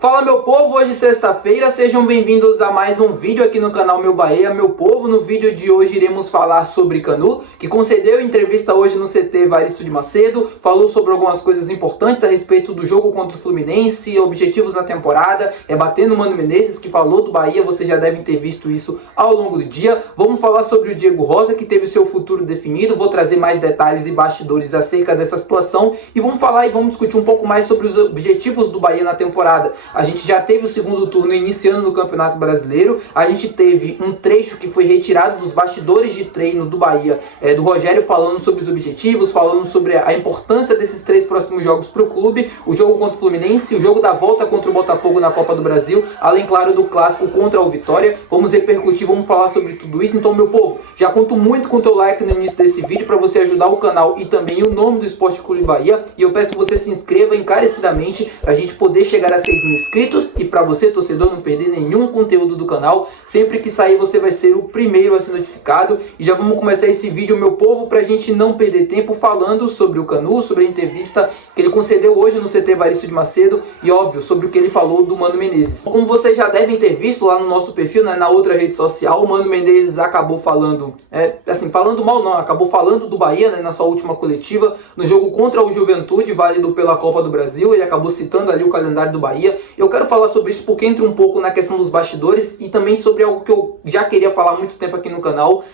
Fala meu povo, hoje sexta-feira, sejam bem-vindos a mais um vídeo aqui no canal Meu Bahia, meu povo. No vídeo de hoje iremos falar sobre Canu, que concedeu entrevista hoje no CT Evaristo de Macedo, falou sobre algumas coisas importantes a respeito do jogo contra o Fluminense, objetivos na temporada, batendo o Mano Menezes, que falou do Bahia, vocês já devem ter visto isso ao longo do dia. Vamos falar sobre o Diego Rosa, que teve o seu futuro definido, vou trazer mais detalhes e bastidores acerca dessa situação, e vamos falar e vamos discutir um pouco mais sobre os objetivos do Bahia na temporada. A gente já teve o segundo turno iniciando no Campeonato Brasileiro, a gente teve um trecho que foi retirado dos bastidores de treino do Bahia, do Rogério, falando sobre os objetivos, falando sobre a importância desses 3 próximos jogos para o clube, o jogo contra o Fluminense, o jogo da volta contra o Botafogo na Copa do Brasil, além, claro, do clássico contra o Vitória. Vamos repercutir, vamos falar sobre tudo isso. Então, meu povo, já conto muito com o teu like no início desse vídeo para você ajudar o canal e também o nome do Esporte Clube Bahia, e eu peço que você se inscreva encarecidamente para a gente poder chegar a 6.000 inscritos, e para você, torcedor, não perder nenhum conteúdo do canal. Sempre que sair você vai ser o primeiro a ser notificado. E já vamos começar esse vídeo, meu povo, para a gente não perder tempo falando sobre o Canu, sobre a entrevista que ele concedeu hoje no CT Evaristo de Macedo e, óbvio, sobre o que ele falou do Mano Menezes. Como vocês já devem ter visto lá no nosso perfil, né, na outra rede social, o Mano Menezes acabou falando, falando mal não, acabou falando do Bahia, né, na sua última coletiva, no jogo contra o Juventude, válido pela Copa do Brasil. Ele acabou citando ali o calendário do Bahia. Eu quero falar sobre isso porque entra um pouco na questão dos bastidores e também sobre algo que eu já queria falar há muito tempo aqui no canal,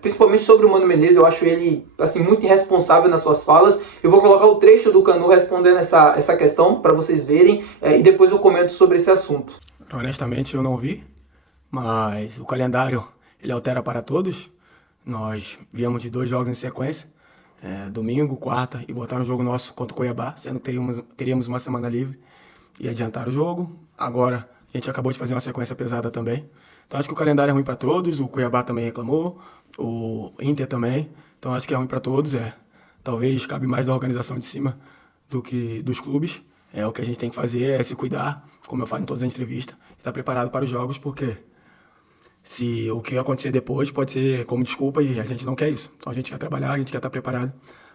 principalmente sobre o Mano Menezes. Eu acho ele muito irresponsável nas suas falas. Eu vou colocar o trecho do Canu respondendo essa questão para vocês verem, e depois eu comento sobre esse assunto. Honestamente eu não vi, mas o calendário ele altera para todos. Nós viemos de 2 jogos em sequência, domingo, quarta, e botaram o jogo nosso contra o Cuiabá, sendo que teríamos uma semana livre, e adiantaram o jogo. Agora a gente acabou de fazer uma sequência pesada também. Então acho que o calendário é ruim para todos. O Cuiabá também reclamou, o Inter também. Então acho que é ruim para todos. Talvez cabe mais da organização de cima do que dos clubes. O que a gente tem que fazer é se cuidar, como eu falo em todas as entrevistas, estar preparado para os jogos, porque se o que acontecer depois pode ser como desculpa, e a gente não quer isso. Então a gente quer trabalhar, a gente quer estar preparado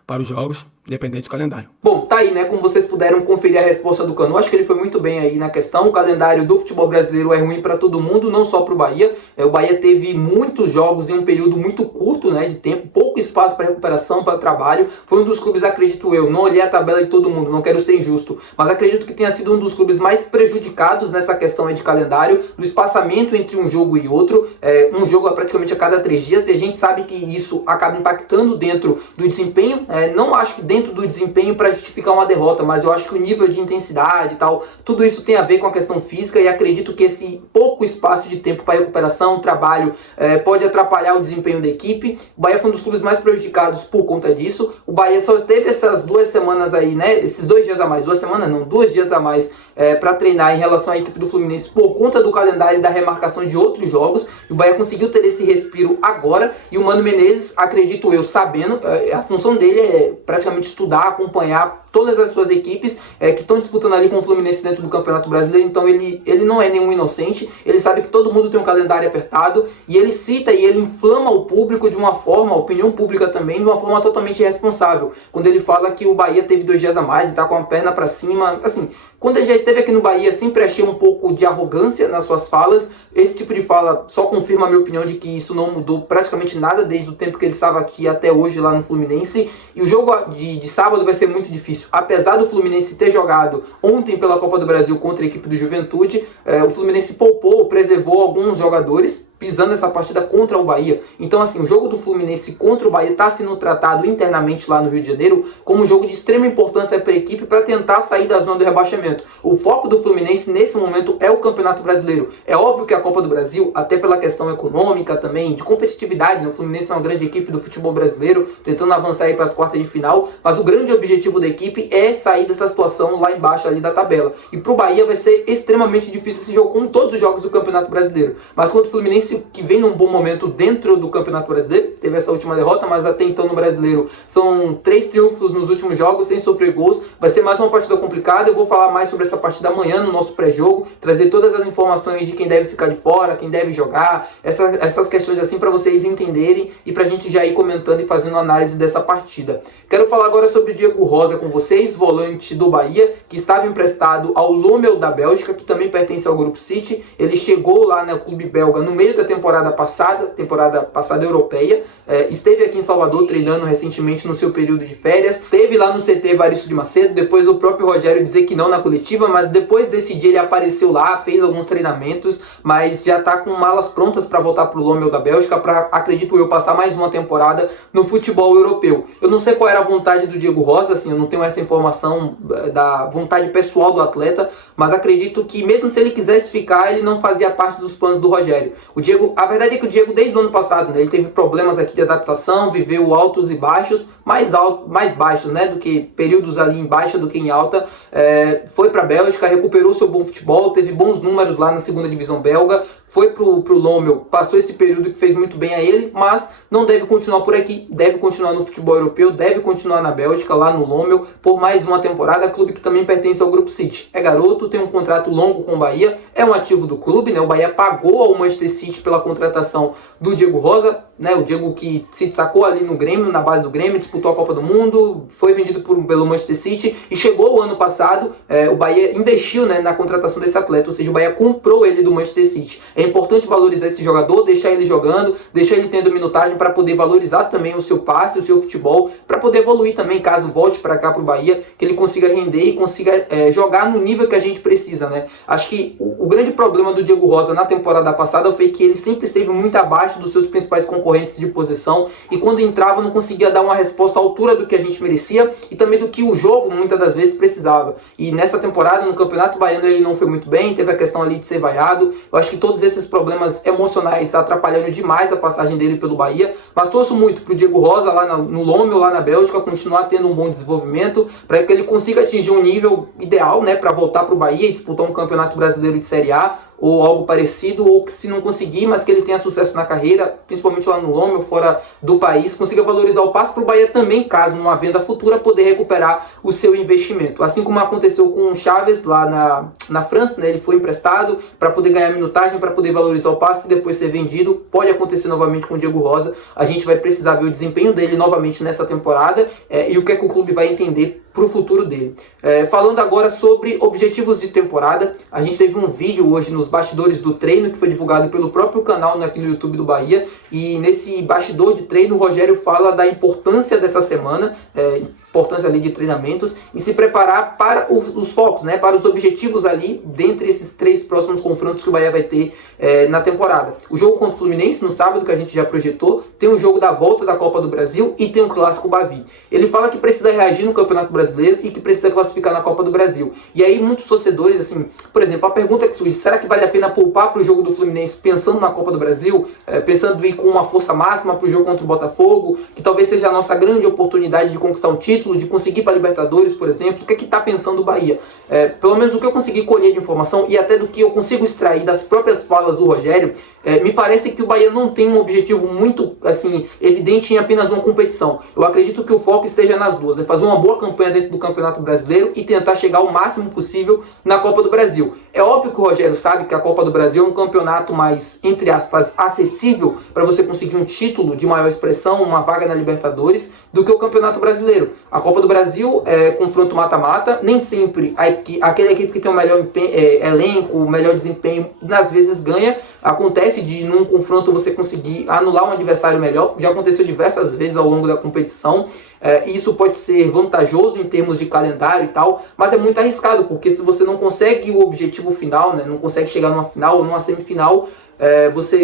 para os jogos, independente do calendário. Bom, tá aí, né? Como vocês puderam conferir a resposta do Canu, acho que ele foi muito bem aí na questão. O calendário do futebol brasileiro é ruim para todo mundo, não só para o Bahia. O Bahia teve muitos jogos em um período muito curto, né, de tempo, pouco espaço para recuperação, para trabalho. Foi um dos clubes, acredito eu, não olhei a tabela de todo mundo, não quero ser injusto, mas acredito que tenha sido um dos clubes mais prejudicados nessa questão aí de calendário, no espaçamento entre um jogo e outro. Um jogo praticamente a cada 3 dias, e a gente sabe que isso acaba impactando dentro do desempenho. Não acho que dentro do desempenho para justificar uma derrota, mas eu acho que o nível de intensidade e tal, tudo isso tem a ver com a questão física, e acredito que esse pouco espaço de tempo para recuperação, trabalho, pode atrapalhar o desempenho da equipe. O Bahia foi um dos clubes mais prejudicados por conta disso. O Bahia só teve essas 2 semanas aí, né, esses 2 dias a mais, 2 semanas não, 2 dias a mais para treinar em relação à equipe do Fluminense por conta do calendário e da remarcação de outros jogos. E o Bahia conseguiu ter esse respiro agora, e o Mano Menezes, acredito eu, sabendo, a função dele é praticamente estudar, acompanhar todas as suas equipes que estão disputando ali com o Fluminense dentro do Campeonato Brasileiro. Então ele não é nenhum inocente, ele sabe que todo mundo tem um calendário apertado, e ele cita e ele inflama o público de uma forma, a opinião pública também, de uma forma totalmente irresponsável, quando ele fala que o Bahia teve 2 dias a mais e tá com a perna para cima. Assim, quando ele já esteve aqui no Bahia, sempre achei um pouco de arrogância nas suas falas. Esse tipo de fala só confirma a minha opinião de que isso não mudou praticamente nada desde o tempo que ele estava aqui até hoje lá no Fluminense. E o jogo de sábado vai ser muito difícil. Apesar do Fluminense ter jogado ontem pela Copa do Brasil contra a equipe do Juventude, o Fluminense poupou, preservou alguns jogadores, pisando essa partida contra o Bahia. Então, assim, o jogo do Fluminense contra o Bahia está sendo tratado internamente lá no Rio de Janeiro como um jogo de extrema importância para a equipe, para tentar sair da zona do rebaixamento. O foco do Fluminense nesse momento é o Campeonato Brasileiro. É óbvio que a Copa do Brasil, até pela questão econômica também, de competitividade, né? O Fluminense é uma grande equipe do futebol brasileiro, tentando avançar aí para as quartas de final, mas o grande objetivo da equipe é sair dessa situação lá embaixo ali da tabela. E para o Bahia vai ser extremamente difícil esse jogo, como todos os jogos do Campeonato Brasileiro. Mas contra o Fluminense Fluminense, que vem num bom momento dentro do Campeonato Brasileiro, teve essa última derrota, mas até então no Brasileiro são 3 triunfos nos últimos jogos, sem sofrer gols. Vai ser mais uma partida complicada. Eu vou falar mais sobre essa partida amanhã no nosso pré-jogo, trazer todas as informações de quem deve ficar de fora, quem deve jogar, essas questões assim para vocês entenderem e pra gente já ir comentando e fazendo análise dessa partida. Quero falar agora sobre o Diego Rosa com vocês, volante do Bahia, que estava emprestado ao Lommel da Bélgica, que também pertence ao Grupo City. Ele chegou lá no clube belga no meio da temporada passada europeia, esteve aqui em Salvador treinando recentemente no seu período de férias, teve lá no CT Evaristo de Macedo, depois o próprio Rogério dizer que não na coletiva, mas depois desse dia ele apareceu lá, fez alguns treinamentos, mas já está com malas prontas para voltar para o Lommel da Bélgica, para, acredito eu, passar mais uma temporada no futebol europeu. Eu não sei qual era a vontade do Diego Rosa, assim, eu não tenho essa informação da vontade pessoal do atleta, mas acredito que mesmo se ele quisesse ficar, ele não fazia parte dos planos do Rogério. A verdade é que o Diego, desde o ano passado, né, ele teve problemas aqui de adaptação, viveu altos e baixos, mais baixos, né, do que períodos ali em baixa do que em alta. Foi para a Bélgica, recuperou seu bom futebol, teve bons números lá na segunda divisão belga, foi pro Lommel, passou esse período que fez muito bem a ele, mas não deve continuar por aqui, deve continuar no futebol europeu, deve continuar na Bélgica, lá no Lommel, por mais uma temporada, clube que também pertence ao Grupo City. É garoto, tem um contrato longo com o Bahia, é um ativo do clube, né? O Bahia pagou ao Manchester City pela contratação do Diego Rosa, né? O Diego que se destacou ali no Grêmio, na base do Grêmio, disputou a Copa do Mundo, foi vendido pelo Manchester City e chegou o ano passado, o Bahia investiu, né, na contratação desse atleta, ou seja, o Bahia comprou ele do Manchester City. É importante valorizar esse jogador, deixar ele jogando, deixar ele tendo minutagem para poder valorizar também o seu passe, o seu futebol, para poder evoluir também, caso volte para cá para o Bahia, que ele consiga render e consiga jogar no nível que a gente precisa, né? Acho que o grande problema do Diego Rosa na temporada passada foi que ele sempre esteve muito abaixo dos seus principais concorrentes de posição e quando entrava não conseguia dar uma resposta à altura do que a gente merecia e também do que o jogo muitas das vezes precisava. E nessa temporada, no Campeonato Baiano, ele não foi muito bem, teve a questão ali de ser vaiado. Eu acho que todos esses problemas emocionais atrapalhando demais a passagem dele pelo Bahia, mas torço muito pro Diego Rosa lá no Lommel, lá na Bélgica, continuar tendo um bom desenvolvimento, para que ele consiga atingir um nível ideal, né, para voltar pro Bahia e disputar um Campeonato Brasileiro de Série A, ou algo parecido, ou que se não conseguir, mas que ele tenha sucesso na carreira, principalmente lá no Lommel, fora do país, consiga valorizar o passe para o Bahia também, caso numa venda futura, poder recuperar o seu investimento. Assim como aconteceu com o Chaves lá na França, né? Ele foi emprestado para poder ganhar minutagem, para poder valorizar o passe e depois ser vendido. Pode acontecer novamente com o Diego Rosa. A gente vai precisar ver o desempenho dele novamente nessa temporada e o que é que o clube vai entender para o futuro dele. Falando agora sobre objetivos de temporada, a gente teve um vídeo hoje nos bastidores do treino que foi divulgado pelo próprio canal aqui no YouTube do Bahia, e nesse bastidor de treino o Rogério fala da importância dessa semana, importância ali de treinamentos e se preparar para os focos, né, para os objetivos ali dentre esses 3 próximos confrontos que o Bahia vai ter na temporada. O jogo contra o Fluminense no sábado, que a gente já projetou, tem o jogo da volta da Copa do Brasil e tem o Clássico Bavi. Ele fala que precisa reagir no Campeonato Brasileiro e que precisa classificar na Copa do Brasil. E aí muitos torcedores, assim, por exemplo, a pergunta que surge, será que vale a pena poupar para o jogo do Fluminense pensando na Copa do Brasil, pensando em ir com uma força máxima para o jogo contra o Botafogo, que talvez seja a nossa grande oportunidade de conquistar um título, de conseguir para a Libertadores, por exemplo? O que é que está pensando o Bahia? Pelo menos o que eu consegui colher de informação e até do que eu consigo extrair das próprias falas do Rogério, me parece que o Bahia não tem um objetivo muito assim evidente em apenas uma competição. Eu acredito que o foco esteja nas duas, fazer uma boa campanha dentro do Campeonato Brasileiro e tentar chegar o máximo possível na Copa do Brasil. É óbvio que o Rogério sabe que a Copa do Brasil é um campeonato mais, entre aspas, acessível para você conseguir um título de maior expressão, uma vaga na Libertadores, do que o Campeonato Brasileiro. A Copa do Brasil é confronto mata-mata, nem sempre aquela equipe que tem o melhor elenco, o melhor desempenho, às vezes ganha. Acontece de num confronto você conseguir anular um adversário melhor, já aconteceu diversas vezes ao longo da competição. Isso pode ser vantajoso em termos de calendário e tal, mas é muito arriscado, porque se você não consegue o objetivo final, né, não consegue chegar numa final ou numa semifinal,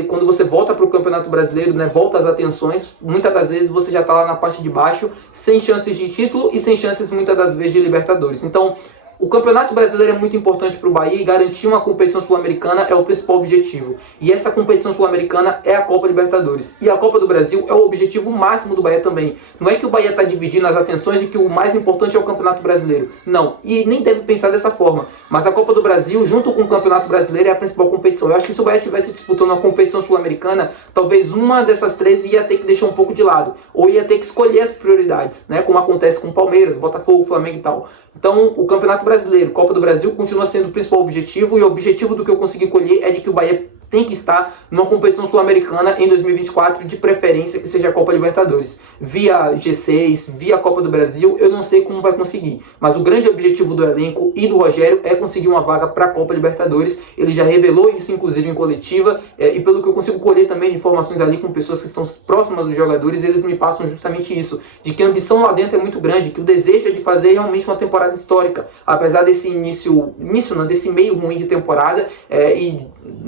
quando você volta para o Campeonato Brasileiro, né, volta as atenções, muitas das vezes você já está lá na parte de baixo, sem chances de título e sem chances muitas das vezes de Libertadores. Então, O Campeonato Brasileiro é muito importante para o Bahia e garantir uma competição sul-americana é o principal objetivo. E essa competição sul-americana é a Copa Libertadores. E a Copa do Brasil é o objetivo máximo do Bahia também. Não é que o Bahia está dividindo as atenções e que o mais importante é o Campeonato Brasileiro. Não, e nem deve pensar dessa forma. Mas a Copa do Brasil, junto com o Campeonato Brasileiro, é a principal competição. Eu acho que se o Bahia estivesse disputando uma competição sul-americana, talvez uma dessas três ia ter que deixar um pouco de lado. Ou ia ter que escolher as prioridades, né? Como acontece com Palmeiras, Botafogo, Flamengo e tal. Então, o Campeonato Brasileiro, Copa do Brasil, continua sendo o principal objetivo, e o objetivo do que eu consegui colher é de que o Bahia tem que estar numa competição sul-americana em 2024, de preferência que seja a Copa Libertadores. Via G6, via Copa do Brasil, eu não sei como vai conseguir. Mas o grande objetivo do elenco e do Rogério é conseguir uma vaga para a Copa Libertadores. Ele já revelou isso, inclusive, em coletiva, e pelo que eu consigo colher também de informações ali com pessoas que estão próximas dos jogadores, eles me passam justamente isso, de que a ambição lá dentro é muito grande, que o desejo é de fazer realmente uma temporada histórica, apesar desse desse meio ruim de temporada, e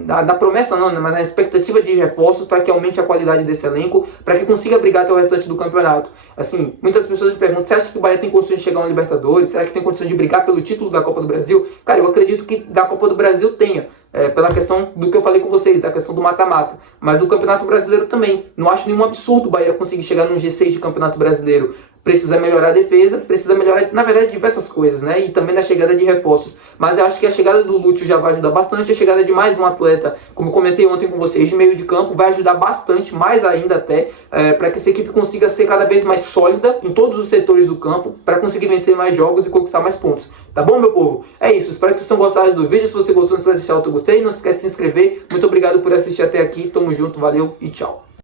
da promessa não, mas na expectativa de reforços para que aumente a qualidade desse elenco, para que consiga brigar até o restante do campeonato. Assim, muitas pessoas me perguntam, você acha que o Bahia tem condições de chegar ao Libertadores? Será que tem condições de brigar pelo título da Copa do Brasil? Cara, eu acredito que da Copa do Brasil tenha, pela questão do que eu falei com vocês, da questão do mata-mata, mas do Campeonato Brasileiro também. Não acho nenhum absurdo o Bahia conseguir chegar num G6 de Campeonato Brasileiro. Precisa melhorar a defesa, precisa melhorar, na verdade, diversas coisas, né? E também na chegada de reforços. Mas eu acho que a chegada do Lúcio já vai ajudar bastante. A chegada de mais um atleta, como eu comentei ontem com vocês, de meio de campo, vai ajudar bastante, mais ainda até, para que essa equipe consiga ser cada vez mais sólida em todos os setores do campo, para conseguir vencer mais jogos e conquistar mais pontos. Tá bom, meu povo? É isso. Espero que vocês tenham gostado do vídeo. Se você gostou, não se esquece de deixar o teu gostei. Não se esquece de se inscrever. Muito obrigado por assistir até aqui. Tamo junto, valeu e tchau.